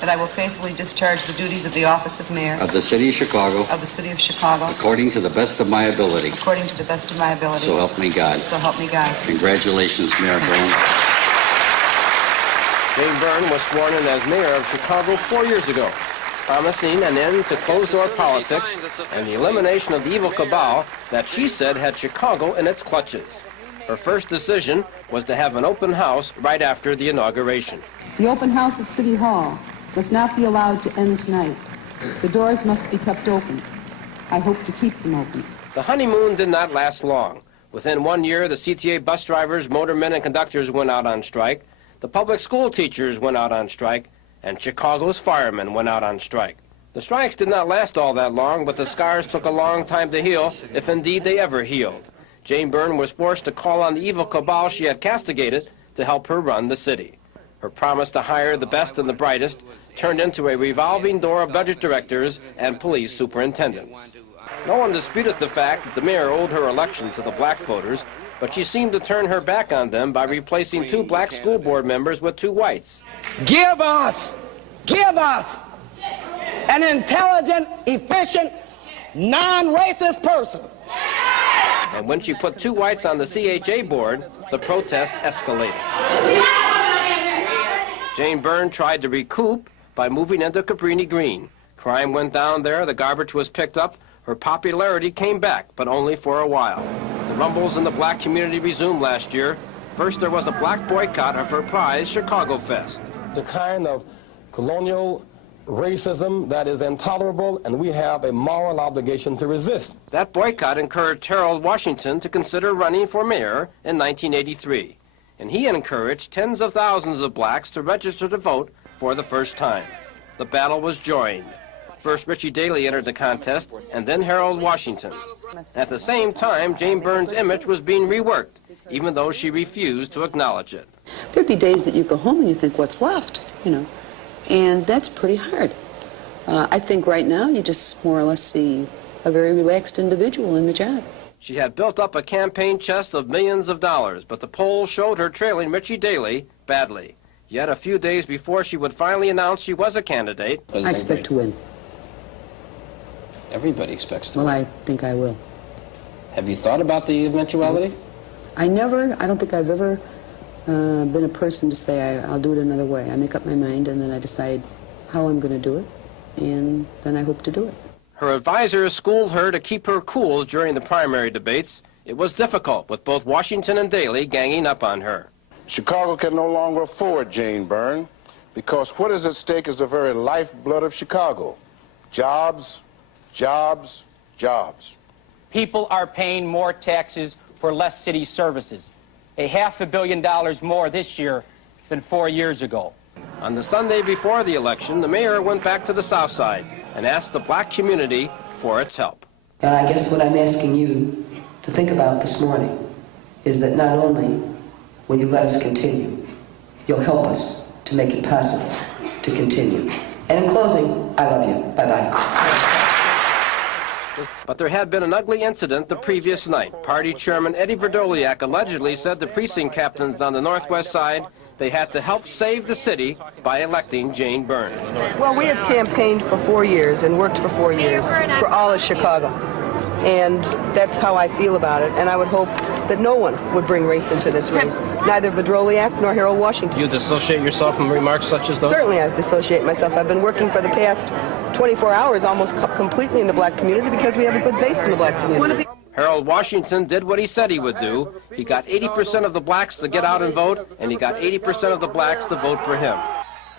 that I will faithfully discharge the duties of the office of mayor of the City of Chicago of the City of Chicago according to the best of my ability. according to the best of my ability. So help me God. So help me God. Congratulations, Mayor Byrne. Jane Byrne was sworn in as mayor of Chicago 4 years ago, promising an end to closed-door politics and the elimination of the evil cabal that she said had Chicago in its clutches. Her first decision was to have an open house right after the inauguration. The open house at City Hall must not be allowed to end tonight. The doors must be kept open. I hope to keep them open. The honeymoon did not last long. Within 1 year, the CTA bus drivers, motormen, and conductors went out on strike. The public school teachers went out on strike, and Chicago's firemen went out on strike. The strikes did not last all that long, but the scars took a long time to heal, if indeed they ever healed. Jane Byrne was forced to call on the evil cabal she had castigated to help her run the city. Her promise to hire the best and the brightest turned into a revolving door of budget directors and police superintendents. No one disputed the fact that the mayor owed her election to the black voters, but she seemed to turn her back on them by replacing 2 black school board members with 2 whites. Give us an intelligent, efficient, non-racist person. And when she put 2 whites on the CHA board, the protest escalated. Jane Byrne tried to recoup by moving into Cabrini Green. Crime went down there, the garbage was picked up, her popularity came back, but only for a while. The rumbles in the black community resumed last year. First, there was a black boycott of her prize, Chicago Fest. The kind of colonial racism that is intolerable, and we have a moral obligation to resist. That boycott encouraged Harold Washington to consider running for mayor in 1983. And he encouraged tens of thousands of blacks to register to vote for the first time. The battle was joined. First, Richie Daley entered the contest, and then Harold Washington. At the same time, Jane Byrne's image was being reworked, even though she refused to acknowledge it. There'd be days that you go home and you think, what's left, you know, and that's pretty hard. I think right now you just more or less see a very relaxed individual in the job. She had built up a campaign chest of millions of dollars, but the polls showed her trailing Richie Daley badly. Yet a few days before she would finally announce she was a candidate, I expect to win. Everybody expects to win. Well, I think I will. Have you thought about the eventuality? I don't think I've ever been a person to say I'll do it another way. I make up my mind and then I decide how I'm going to do it, and then I hope to do it. her advisors schooled her to keep her cool during the primary debates. It was difficult, with both Washington and Daley ganging up on her. Chicago can no longer afford Jane Byrne, because what is at stake is the very lifeblood of Chicago. Jobs, jobs, jobs. People are paying more taxes for less city services. $500 million more this year than 4 years ago. On the Sunday before the election, the mayor went back to the South Side and asked the black community for its help. And I guess what I'm asking you to think about this morning is that not only will you let us continue, you'll help us to make it possible to continue. And in closing, I love you. Bye-bye. But there had been an ugly incident the previous night. Party Chairman Eddie Verdoliak allegedly said the precinct captains on the Northwest Side they had to help save the city by electing Jane Byrne. Well, we have campaigned for 4 years and worked for 4 years for all of Chicago. And that's how I feel about it. And I would hope that no one would bring race into this race, neither Verdoliak nor Harold Washington. You dissociate yourself from remarks such as those? Certainly I dissociate myself. I've been working for the past 24 hours almost completely in the black community because we have a good base in the black community. Harold Washington did what he said he would do. He got 80% of the blacks to get out and vote, and he got 80% of the blacks to vote for him.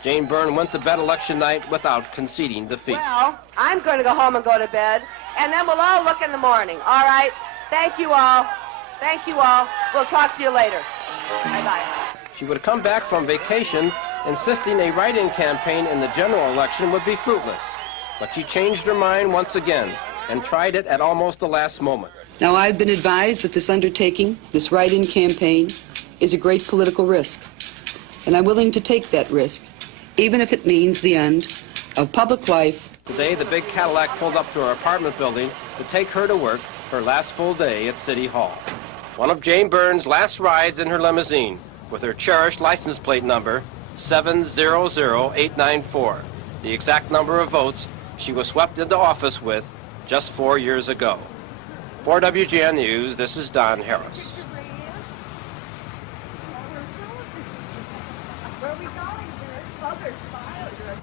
Jane Byrne went to bed election night without conceding defeat. Well, I'm going to go home and go to bed, and then we'll all look in the morning, all right? Thank you all. Thank you all. We'll talk to you later. Bye-bye. She would come back from vacation insisting a write-in campaign in the general election would be fruitless. But she changed her mind once again and tried it at almost the last moment. Now, I've been advised that this undertaking, this write-in campaign, is a great political risk. And I'm willing to take that risk, even if it means the end of public life. Today, the big Cadillac pulled up to her apartment building to take her to work, her last full day at City Hall. One of Jane Byrne's last rides in her limousine, with her cherished license plate number, 700,894, the exact number of votes she was swept into office with just 4 years ago. For WGN News, this is Don Harris. Where are we going? There's